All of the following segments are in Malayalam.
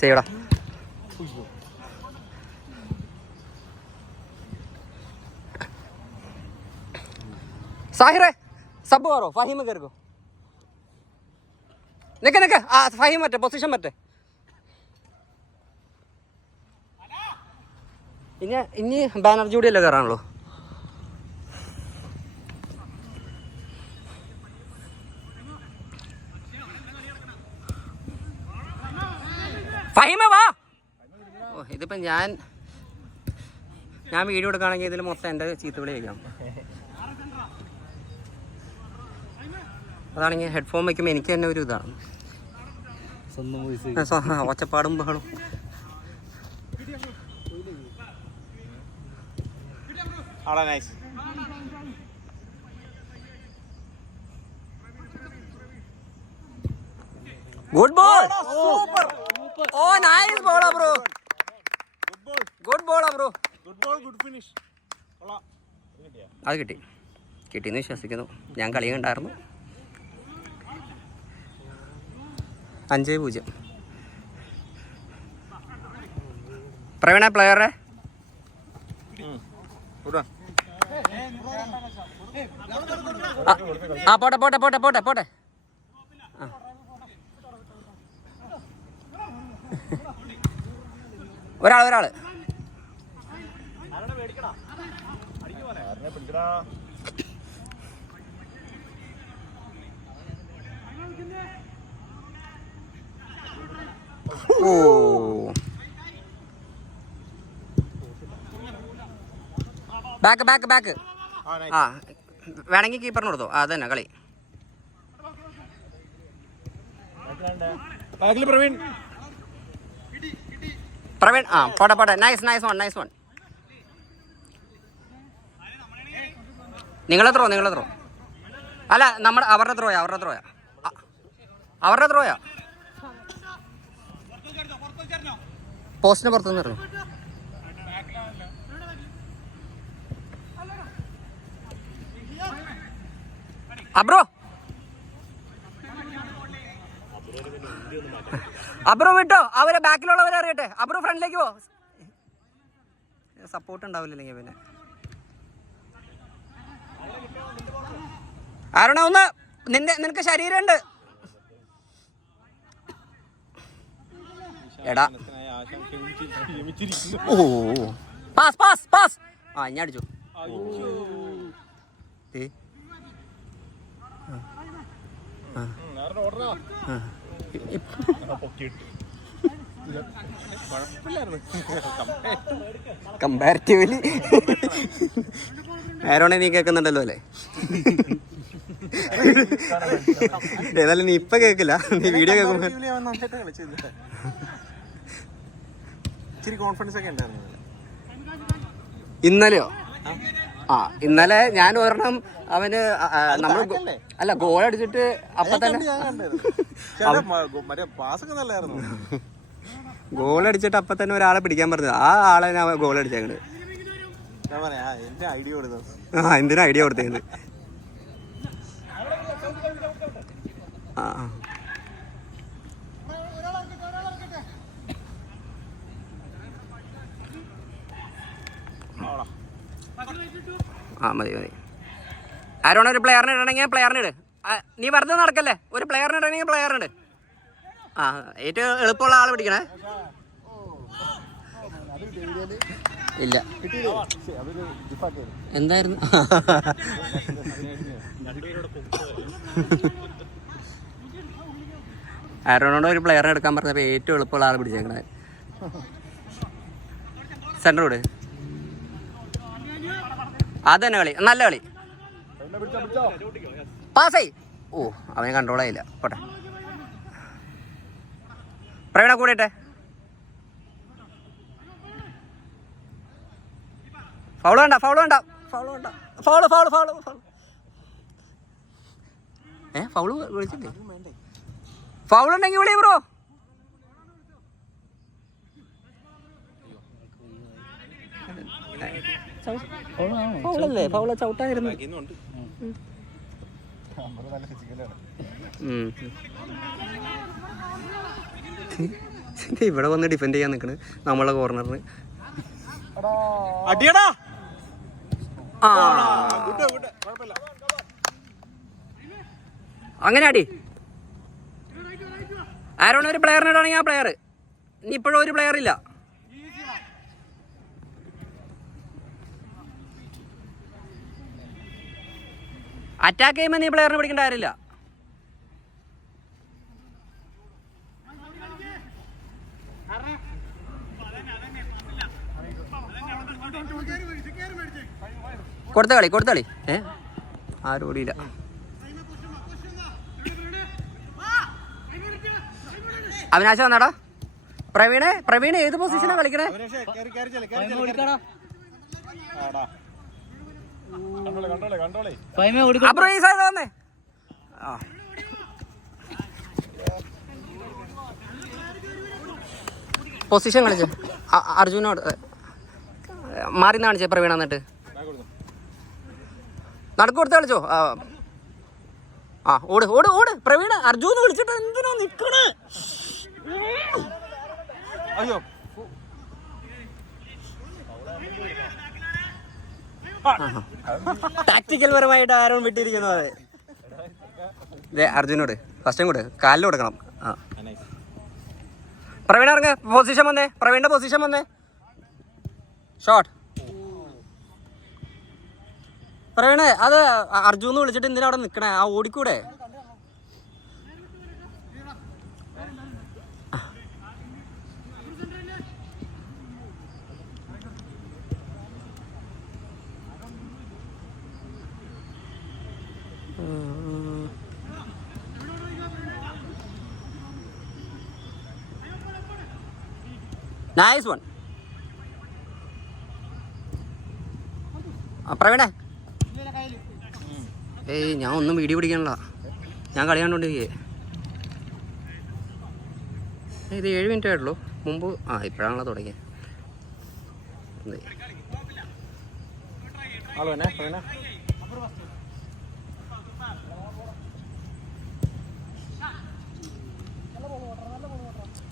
സേവടാ. സാഹിറേ സബ് കറോ, ഫഹീം കയറിക്കോ. നിക്ക് ആ ഫഹീം മറ്റേ പൊസിഷൻ മറ്റേ. ഇനി ബാനർജി കൂടിയല്ലേ കയറാനുള്ളൂ. ഫഹീമേ വാ. ഓ ഇതിപ്പം ഞാൻ വീഡിയോ എടുക്കുകയാണെങ്കിൽ ഇതിൽ മൊത്തം എൻ്റെ ചീത്തവിളി കഴിക്കാം. അതാണെങ്കിൽ ഹെഡ്ഫോൺ വയ്ക്കുമ്പോൾ എനിക്ക് തന്നെ ഒരു ഇതാണ് ഒച്ചപ്പാടും ബഹളും. Good ball. ഓ നൈസ് ബോളാ ബ്രോ. ഗുഡ് ബോളാ ബ്രോ. അത് കിട്ടിയെന്ന് വിശ്വസിക്കുന്നു. ഞാൻ കളി കണ്ടായിരുന്നു. 5-0. പ്രവീണ പ്ലെയറെ ആ പോട്ടെ. ഒരാള് ബാക്ക്. ആ വേണമെങ്കിൽ കീപ്പറിന് കൊടുത്തോ. അത് തന്നെ കളി. പ്രവീൺ ആ പോട്ടെ. Nice one. നിങ്ങളെ ത്രോ അല്ല അവരുടെ ത്രോയാ പോസ്റ്റിന് പുറത്തുനിന്ന് ഇറങ്ങും. അബ്രോ വിട്ടോ, അവരെ ബാക്കിലുള്ളവരെ അറിയട്ടെ. അബ്രോ ഫ്രണ്ടിലേക്ക് പോ. സപ്പോർട്ട് ഉണ്ടാവില്ലെങ്കിൽ പിന്നെ ആരണ ഒന്ന് നിനക്ക് ശരീരമുണ്ട്. എടാ ഓ പാസ് ആ ഞാൻ അടിച്ചു. കമ്പാരിറ്റീവ്ലി ആരോണെ നീ കേൾക്കുന്നുണ്ടല്ലോ അല്ലേ? ഏതായാലും നീ ഇപ്പൊ കേൾക്കില്ല, നീ വീഡിയോ കേൾക്കുമ്പോ. ഇന്നലെയോ? ആ ഇന്നലെ ഞാൻ ഒരെണ്ണം അവന് നമ്മൾ ഗോൾ അടിച്ചിട്ട് അപ്പൊ തന്നെ ഗോൾ അടിച്ചിട്ട് അപ്പൊ തന്നെ ഒരാളെ പിടിക്കാൻ പറഞ്ഞത്. ആ ആളെ ഞാൻ ഗോൾ അടിച്ചത്. എന്തിനാ ഐഡിയ കൊടുത്തത്? മതി. ആരോണ ഒരു പ്ലെയറിന് ഇടണമെങ്കിൽ പ്ലെയറിന് ഇട്. നീ വെറുതെ നടക്കല്ലേ, ഒരു പ്ലെയറിന് ഇടണമെങ്കിൽ പ്ലെയറിന് ഇട്. ഏറ്റവും എളുപ്പമുള്ള ആളെ പിടിക്കണേ. ഇല്ല എന്തായിരുന്നു ആരോണോട് ഒരു പ്ലെയറിനെ എടുക്കാൻ പറഞ്ഞപ്പോൾ ഏറ്റവും എളുപ്പമുള്ള ആളെ പിടിച്ചേക്കണേ. സെൻറ്ററോട് അതന്നെ കളി, നല്ല കളി. പാസായി. ഓ അവനെ കൺട്രോൾ ആയില്ല. പോട്ടെ പ്രവീണ കൂടെ. ഫൗള് വേണ്ട. ഫൗള് വിളിച്ചില്ലേ? ഫൗൾ ഉണ്ടെങ്കിൽ വിളി ബ്രോ. ഫൗളല്ലേ? ഫൗള് ചവിട്ടായിരുന്നു. ഇവിടെ വന്ന് ഡിഫെൻഡ് ചെയ്യാൻ നിൽക്കണ് നമ്മളെ കോർണറിന്. അങ്ങനെ അടി. ആരോണ് ഒരു പ്ലെയറിനിടാണെങ്കിൽ ആ പ്ലെയർ. ഇനി ഇപ്പോഴും ഒരു പ്ലെയർ ഇല്ല. അറ്റാക്ക് ചെയ്യുമ്പോൾ നീ പ്ലെയറിനെ പിടിക്കേണ്ട കാര്യമില്ല. കൊടുത്ത കളി ആരും ഓടിയില്ല. അവിനാശ വന്നാടാ. പ്രവീണ് ഏത് പൊസിഷനാ കളിക്കണേ? അപ്പുറം ഈ സൈഡ് വന്നേ. പൊസിഷൻ കളിച്ചേ അർജുനോട് മാറി കാണിച്ചേ. പ്രവീണ എന്നിട്ട് നടക്ക് കൊടുത്ത് കളിച്ചോ. ഓട് ഓട് ഓട്. പ്രവീണ അർജുന് വിളിച്ചിട്ട് എന്തിനാ നിക്കണേ? അയ്യോ ടാക്ടിക്കൽ പരമായിട്ട് ആരും വിട്ടിരിക്കുന്നത്. അർജുനോട് ഫസ്റ്റ് ടൈം കൊടു, കാലിൽ കൊടുക്കണം. പ്രവീണ ഇറങ്ങ. പൊസിഷൻ വന്നേ. പ്രവീണിന്റെ പൊസിഷൻ വന്നേ. ഷോട്ട്. പ്രവീണേ അത് അർജുന്ന് വിളിച്ചിട്ട് എന്തിനാ അവിടെ നിക്കണേ? ആ ഓടിക്കൂടെ? Nice one. പ്രവീണേ ഞാൻ ഒന്നും വീഡിയോ പിടിക്കാനുള്ള, ഞാൻ കളി കണ്ടോണ്ടിരിക്കേ. ഇത് 7 മിനിറ്റ് ആയിട്ടുള്ളൂ. മുമ്പ് ഇപ്പോഴാണല്ലോ തുടങ്ങിയത്.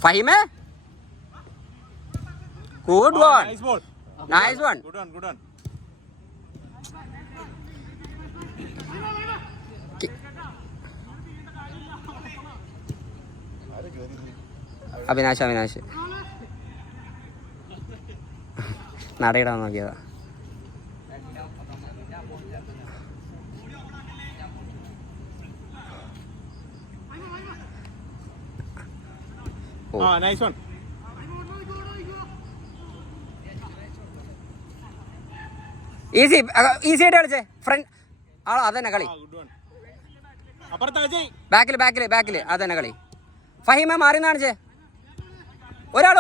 ഫഹിമേ good one. Nice one. Good one. Avinash നടയിടാൻ നോക്കിയതാ. Nice one. ഈസി ആയിട്ട് കളിച്ചേ. ഫ്രണ്ട് അതന്നെ കളി. ബാക്കില് അതന്നെ കളി. ഫഹീമ മാറി കാണിച്ചേ. ഒരാൾ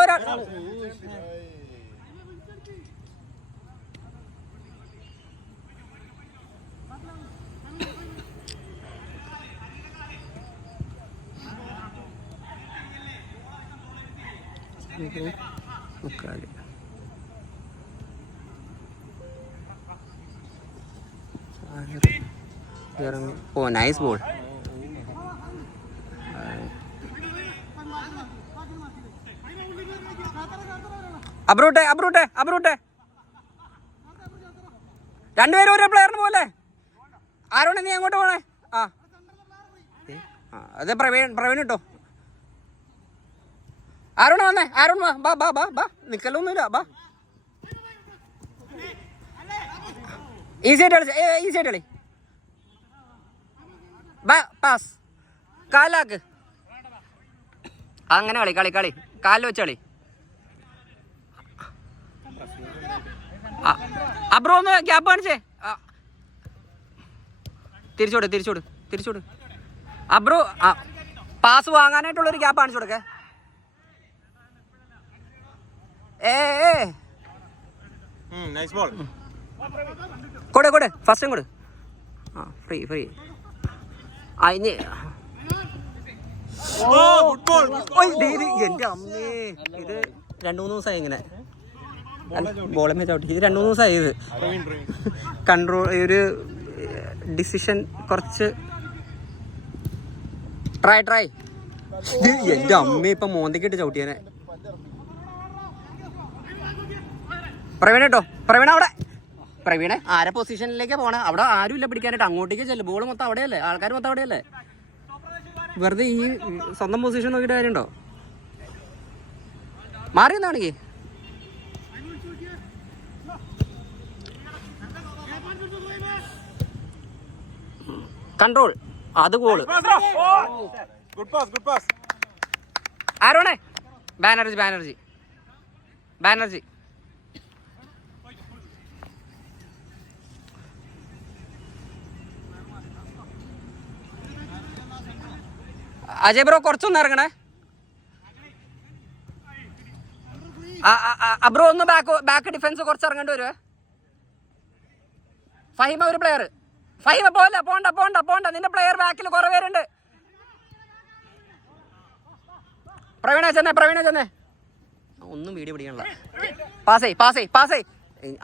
ഓ നൈസ് ബോൾ. അബ്രൂട്ടെ രണ്ടുപേരും ഒരേ പ്ലെയറിന് പോലെ. ആരോണ് നീ അങ്ങോട്ട് പോണേ? അതെ പ്രവീൺ ഇട്ടോ. ആരോണ് വന്നേ. ആരോൺ ബാ നിക്കലൊന്നുമില്ല. ബാ ഈസി ആയിട്ട് കളി. പാസ് കാലാക്ക്. അങ്ങനെ കളി കാലിൽ വെച്ച് കളി. അബ്രോ ഒന്ന് ഗ്യാപ്പ് കാണിച്ചേ. തിരിച്ചോട്. അബ്രോ പാസ് വാങ്ങാനായിട്ടുള്ളൊരു ഗ്യാപ്പ് കാണിച്ചു കൊടുക്കേ. കൊടു ഫസ്റ്റും കൊടു. ഫ്രീ. ഇനി എന്റെ അമ്മേ, ഇത് 2-3 ദിവസമായി ഇങ്ങനെ ബോളമേ ചവിട്ടി. ഇത് 2-3 ദിവസമായി. ഇത് കൺട്രോൾ ഒരു ഡിസിഷൻ കുറച്ച് ട്രൈ. എന്റെ അമ്മ ഇപ്പൊ മോന്തക്കിട്ട് ചവിട്ടിയാനെ. പ്രവീൺ കേട്ടോ, പ്രവീൺ അവിടെ. പ്രവീണെ ആരെ പൊസിഷനിലേക്ക് പോണേ? അവിടെ ആരും ഇല്ല പിടിക്കാനായിട്ട്. അങ്ങോട്ടേക്ക് ചെല്ലും. ബോൾ മൊത്തം അവിടെയല്ലേ, ആൾക്കാർ മൊത്തം അവിടെയല്ലേ. വെറുതെ ഈ സ്വന്തം പൊസിഷൻ നോക്കിയിട്ട് കാര്യമുണ്ടോ? മാറി എന്നാണെങ്കിൽ കൺട്രോൾ. അത് ഗോള്. ആരോണേ? ബാനർജി ബാനർജി ബാനർജി. അജയ് ബ്രോ കുറച്ചൊന്ന് ഇറങ്ങണേ. ബ്രോ ഒന്ന് ബാക്ക് ഡിഫൻസ് കുറച്ച് ഇറങ്ങേണ്ടി വരുവേ. ഫഹിമ ഒരു പ്ലെയർ. ഫഹിമ പോണ്ട പോണ്ട പോണ്ട പോണ്ട, നിന്റെ പ്ലെയർ ബാക്കിൽ കുറെ പേരുണ്ട്. പ്രവീണ ചെന്നേ, പ്രവീണ ചെന്നേ. ഒന്നും വീഡിയോ പിടിക്കണല്ല. പാസേ പാസേ പാസേ.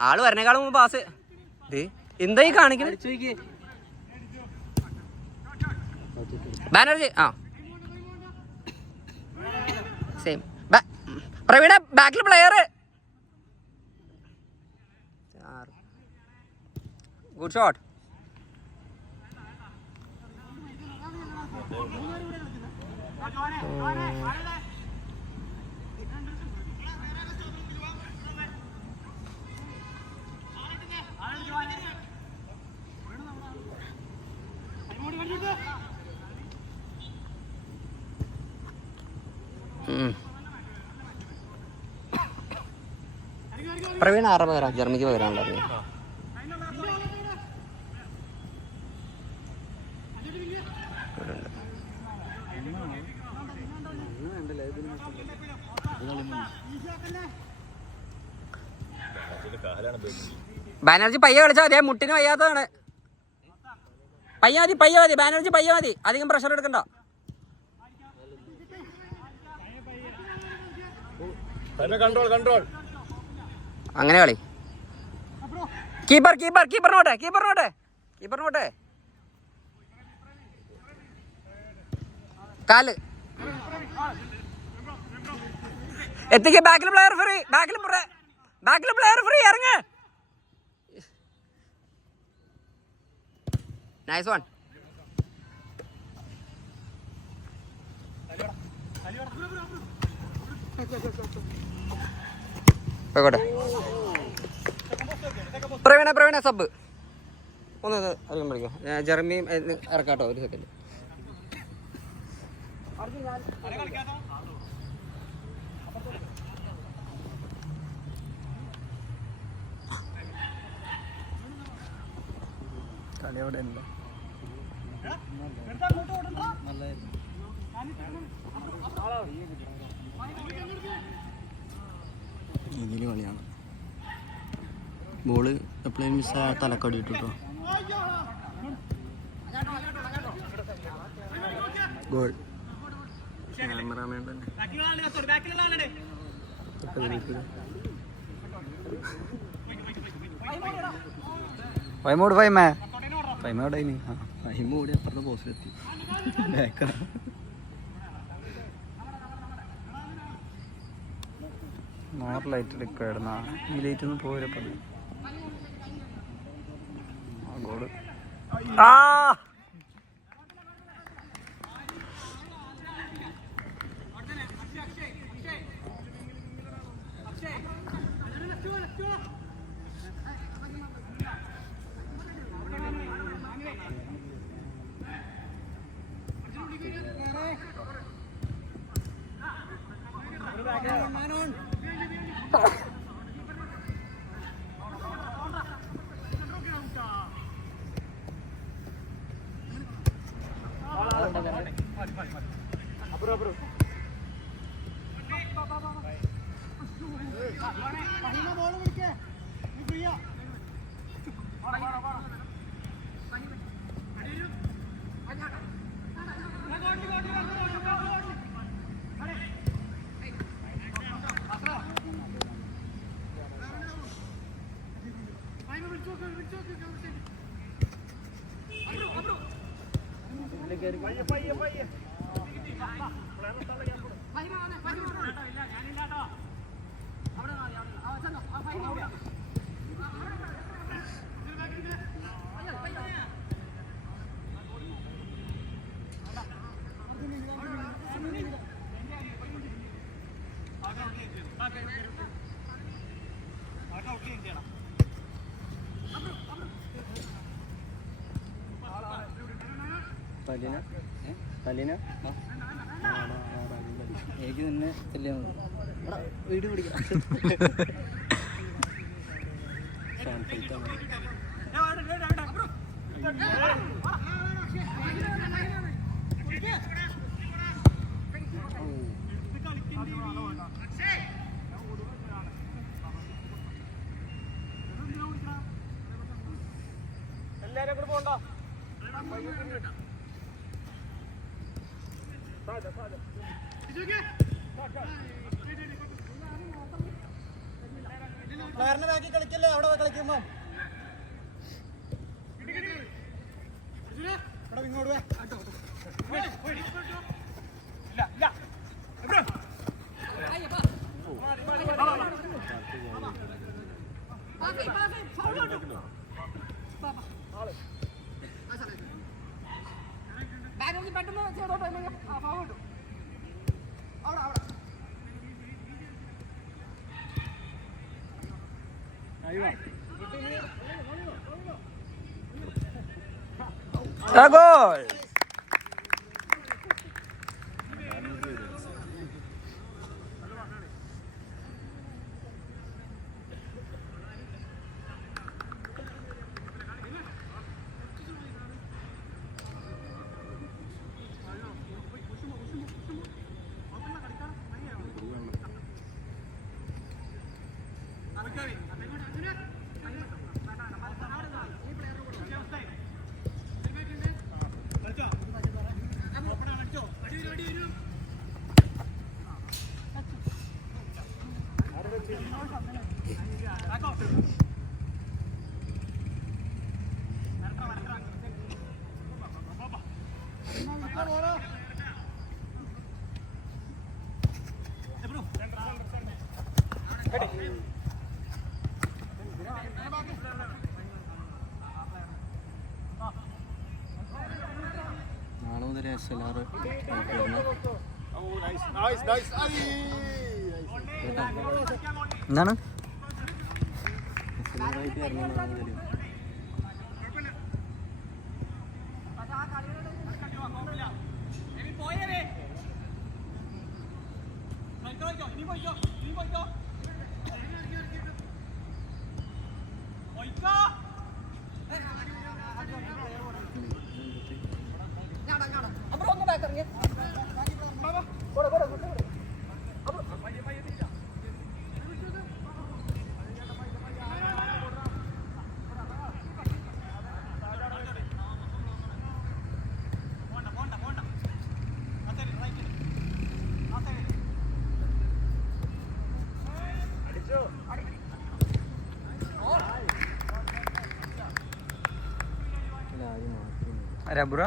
ആള് വരണേക്കാളും മുമ്പ് പാസ്. എന്തായി കാണിക്കുന്നത്? ബാനർജി ആ സെയിം. പ്രവീണ ബാക്കിൽ പ്ലെയർ. Good shot. പ്രവീൺ ആറ് പകരം ജർമ്മനിക്ക് പകരാനുണ്ടായിരുന്നു. ബാനർജി പയ്യ കളിച്ചാൽ അതേ മുട്ടിന് വയ്യാത്തതാണ്. പയ്യ മതി പയ്യ മതി ബാനർജി പയ്യ മതി. അധികം പ്രഷർ എടുക്കണ്ട. അങ്ങനെ കളി. കീപ്പർ കീപ്പർ കീപ്പറിനോട്ടെ കീപ്പറിനോട്ടെ കീപ്പറിനോട്ടെ. കാല് എത്തിക്ക്. ബാക്കിൽ പ്ലെയർ ഫ്രീ. ബാക്കിൽ പ്ലെയർ ഫ്രീ. ഇറങ്ങ്. Nice one. പോയിക്കോട്ടെ. പ്രവീണ സബ് ഒന്ന് അറിയാൻ പഠിക്കും. ജെറമിയും ഇറക്കാട്ടോ ഒരു സെക്കൻഡ്. കളി അവിടെ ഉണ്ട്. ഇതിൽ കളിയാണ്. ബോള് എപ്പോഴും മിസ്സായ തലക്കടി ഇട്ടോ. ഗോൾ. ക്യാമറാമാൻ തന്നെ. ഫൈമോട് ഫൈമ അവിടെ ഫൈമ ഓടി അപ്പുറത്തെ പോസ്റ്റിലെത്തി. ബാക്കാണ്. നാല് ലൈറ്റ് എടുക്കുവായിരുന്നു. ഈ ലൈറ്റ് ഒന്നും പോരപ്പത്. ഗോള്. പയ്യെ എനിക്ക് തന്നെ വീട് പിടിക്കാം. എല്ലാരും കൂടെ പോകണ്ട. പ്ലെയറിനെ ബാക്കി കളിക്കല്ലേ, അവിടെ കളിക്കുമ്പോ ഇവിടെ ഇങ്ങോട്ട് ഗോൾ. നാളെ മുതൽ SLR എന്താണ് ബ്രോ?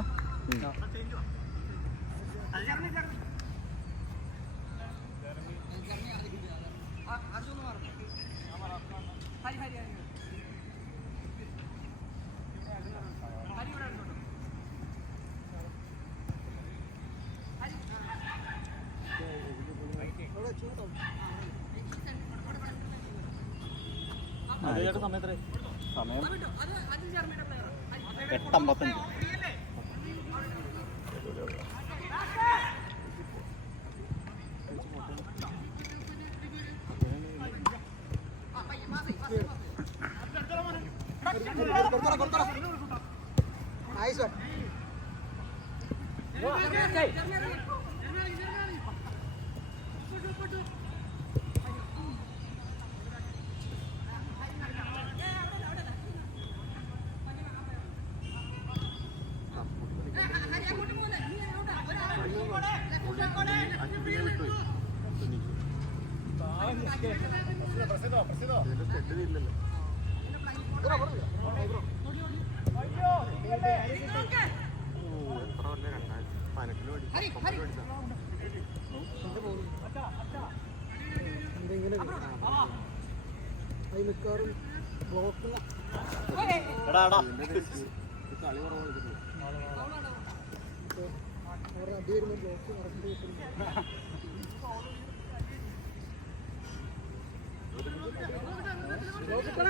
സമയം 8:55.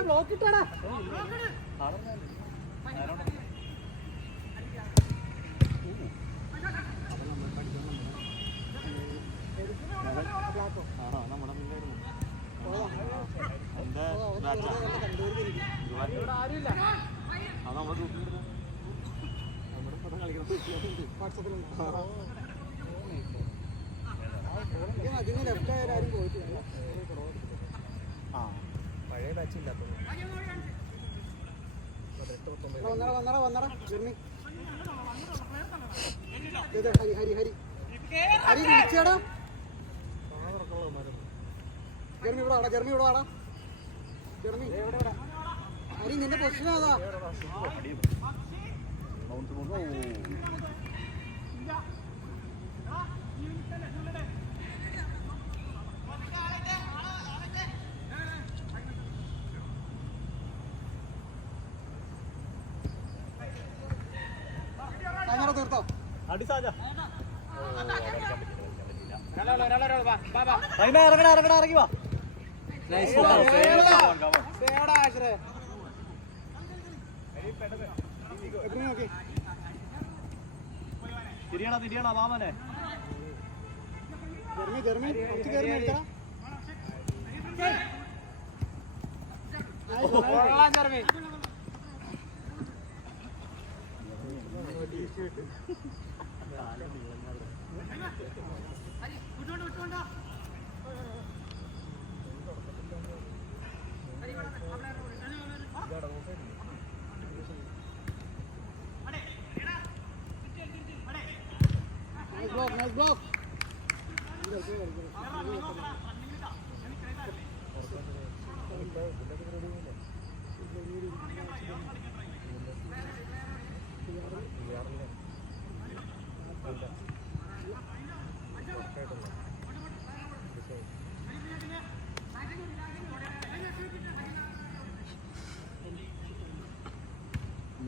ബ്ലോക്ക് ഇട്ടാടാ. അതിന് ലെഫ്റ്റ് ആയാലും ആരും പോയിട്ടില്ല. പഴയ ബാച്ച് ഇല്ലാത്തത് വന്നറ ജർമ്മി ഹരി ഹരി ഹരി ഹരി വിളിച്ചേടാ. ജർമ്മി ഇവിടെ ആടാ, ജർമ്മി ഇവിടെ ആടാ. ജർമ്മി ഹരി നിന്റെ പൊസിഷൻ അതാ. തീർത്തോ ഇറങ്ങി വാ. തിരിയണ മാമനെ. ജർമ്മി കുറച്ച് കയറി മേടിക്കണം. ജർമ്മി Nice block.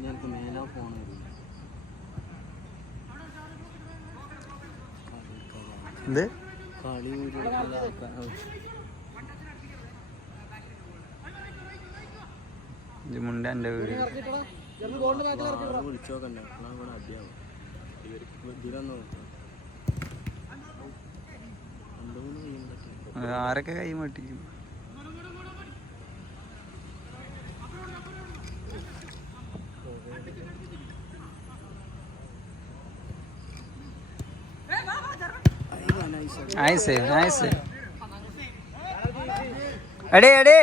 ഞങ്ങൾക്ക് മേലാ ഫോൺ എന്ത് കളി മുണ്ട എൻ്റെ വീട് വിളിച്ചോക്കണ്ട കൂടെ അധ്യാപകം ഇതിലൊന്നും ആരൊക്കെ കൈ മട്ടിക്കും. Nice. Ready.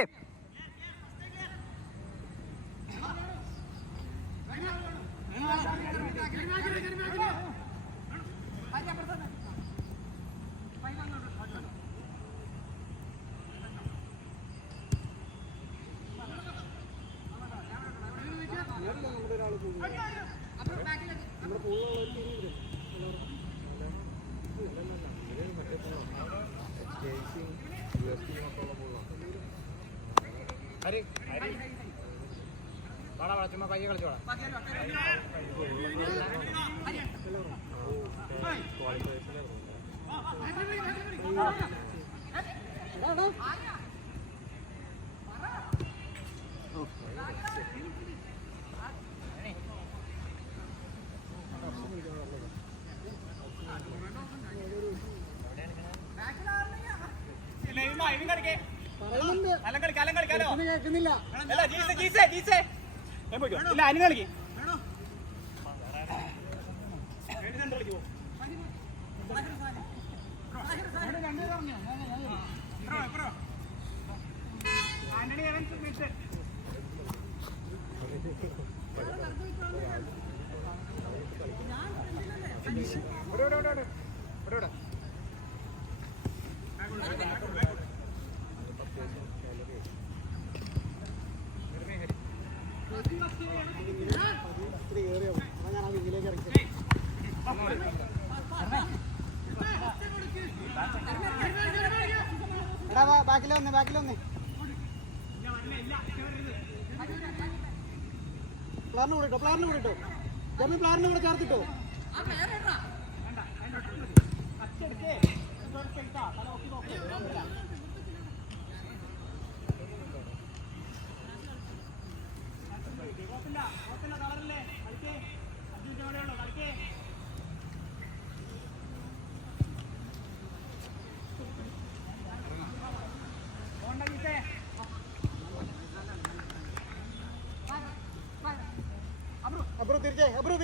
ഹരി വാടാ വാടാ ചുമ്മാ പയ്യെ കളിച്ചോളാം. കേൾക്കുന്നില്ല. ഇല്ല അതിന് കളിക്ക്. ബാക്കിൽ വന്നേ പ്ലാറിന് കൂടിട്ടോ ജർമ്മി പ്ലാറിന് കൂടെ ചേർത്തിട്ടോ.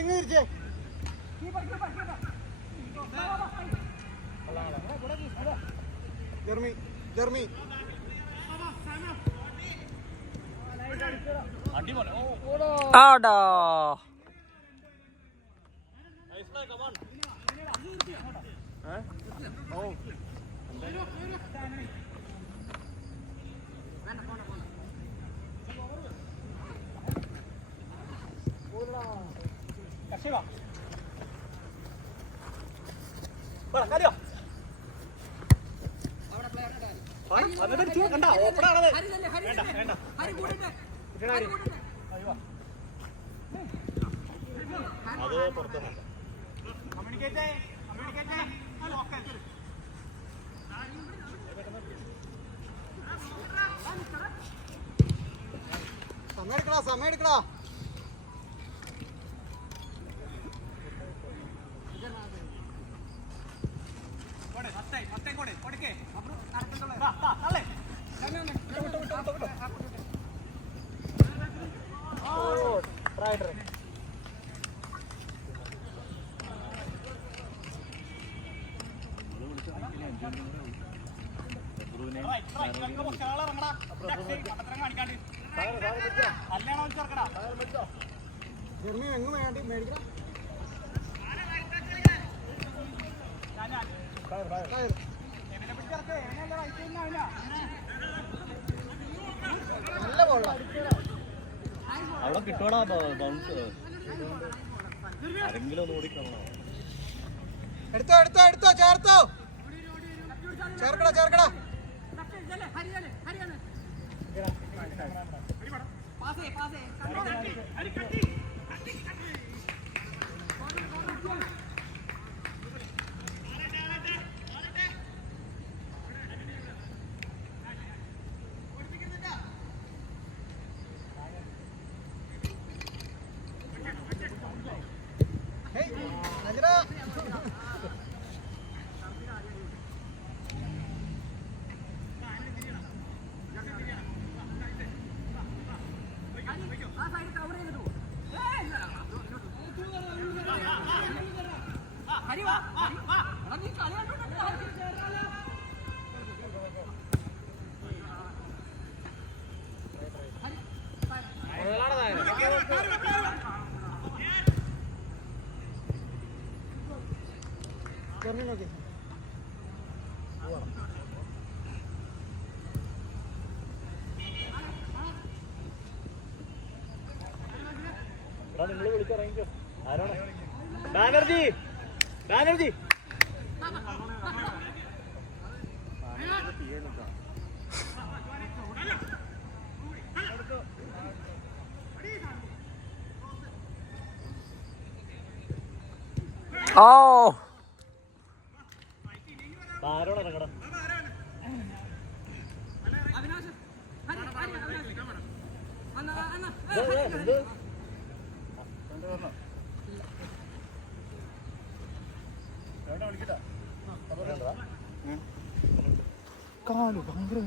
വിങ്ങ് തിരിച്ചേ. ജർമ്മി ജർമ്മി ആടാ സമയം എടുക്കടാ. ജർമ്മി എങ്ങും വേണ്ടി മേടിക്കണം. നല്ല ബോളാണ്. അവിടെ കിട്ടോടാ ബൗൺസ്. ആരെങ്കിലും ഒന്ന് ഓടിക്കണം. എടുത്തോ എടുത്തോ എടുത്തോ ചേർത്തോ ചേർക്കടാ ചേർക്കടാ. ജർമ്മി നോക്കി. നിങ്ങൾ വിളിച്ചിറങ്ങിക്കോ. ആരാണ് ബാനർജി? ബാനർജി ഓ ആരോടെ ഇറങ്ങടാ. കാലു ഭയങ്കര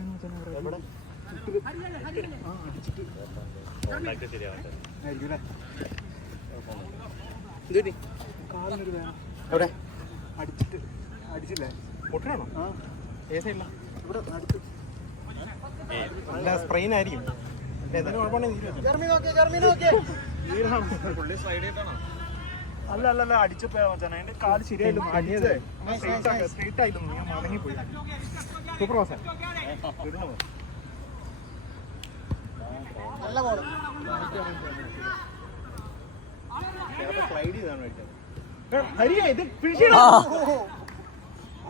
കാലിനൊരു വേണം. എവിടെ അടിച്ചിട്ട് അടിച്ചില്ലേ? പൊട്ടണോ? ഏസയില്ല ഇവിടെ അടുത്ത് നല്ല സ്പ്രെയിൻ ആയിരിക്കും. ജർമ്മി നോക്കിയേ ജർമ്മി നോക്കിയേ. അല്ല അല്ല അല്ല അടിച്ചപ്പോ അതിന്റെ കാല് ശരിയായില്ല. സ്ട്രേറ്റ് ആയിരുന്നു. ഞാൻ മടങ്ങിപ്പോയി. Super pass. നല്ല ബോൾ. സ്ലൈഡ് ചെയ്താണ് മേടിച്ചത്.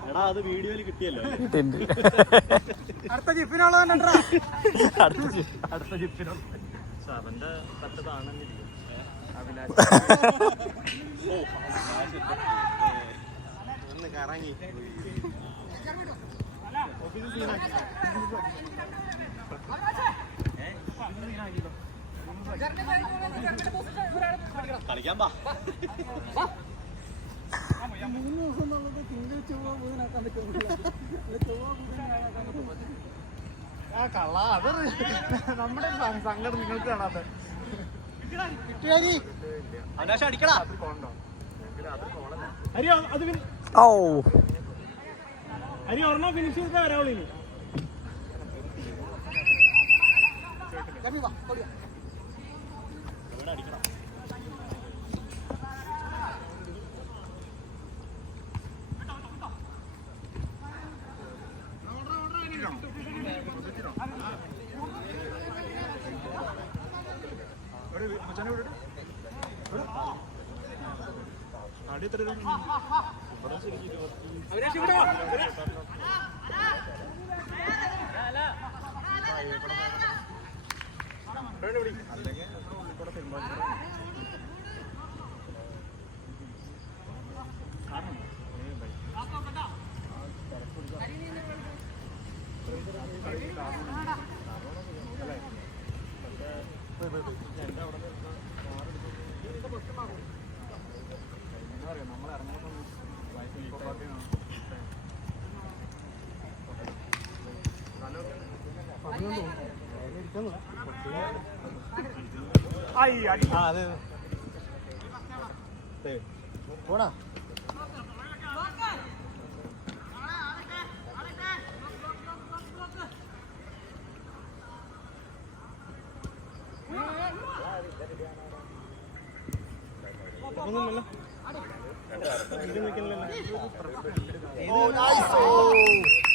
എടാ അത് വീഡിയോയിൽ കിട്ടിയല്ലോ. അടുത്ത ജിപ്പിനുള്ള അടുത്ത ജിപ്പിനുള്ള അവന്റെ പറ്റ താണെന്നിരിക്കും. ഒന്ന് കറങ്ങി കളിക്കാൻ പാ. 3 ദിവസം എന്നുള്ളത് തിങ്കൾ ചൊവ്വ ബുധനാക്കാൻ പറ്റുന്നില്ല. ആ കള്ള അത് നമ്മുടെ സങ്കടം നിങ്ങൾക്ക് കാണാത്ത. ഹരി അത് ഓ ഹരി ഒരെണ്ണം ഫിനിഷ് ചെയ്തിട്ടേ വരാവുള്ളൂ ഇനി. പോടാ ഒന്നുമില്ലല്ലോ. ഓ നൈസ്